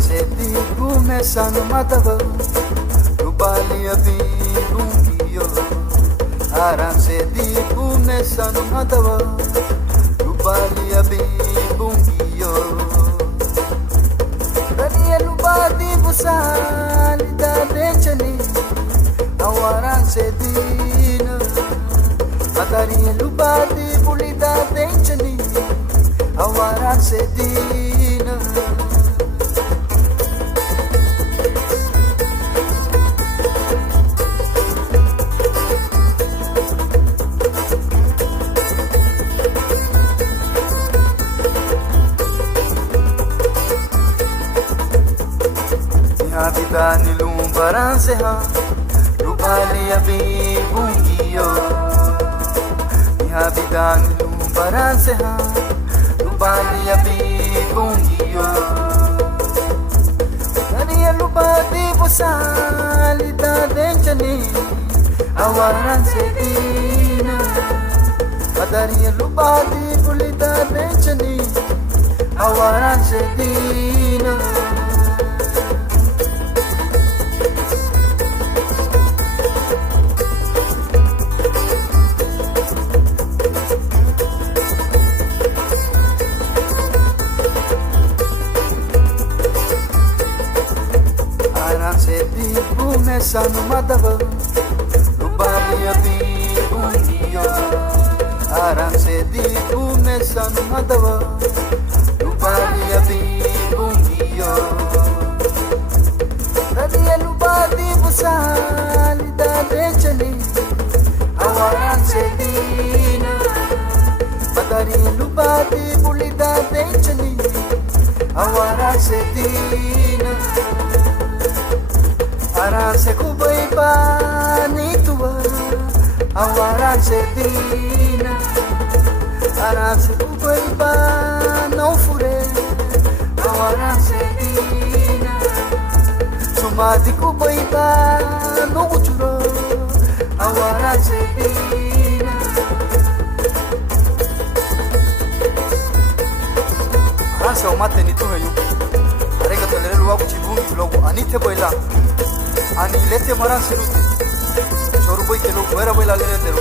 Aransedi gume sanu matava Rubali abi bungiyo Aransedi gume sanu matava Rubali abi bungiyo Daniya lubadi busali da dechani Aransedi na Daniya lubadi bulida dechani Aransedi na Abidani lumbaranse ha Rubali abi bungiyo Abidani lumbaranse ha Rubali abi bungiyo Daniya lubadi busali da denchani Awaranse dina Daniya lubadi bulida denchani Awaranse dina Aransedi gume sanu matava Rubali abi bungiyo Aransedi gume sanu matava Rubali abi bungiyo Daniya lubadi busali da dechani Aransedi na Daniya lubadi bulida dechani Aransedi na Aranse kubai bani tua Awaranse dina Aranse kubai ba não fure Awaranse dina Sumadi kubai ba no uchuro Awaranse dina Aranse o mate ni tu heyu Arega tolere luwa kuchibungi logo anite boila Ani lete maran serute Choru boy ke log vera boila lere tero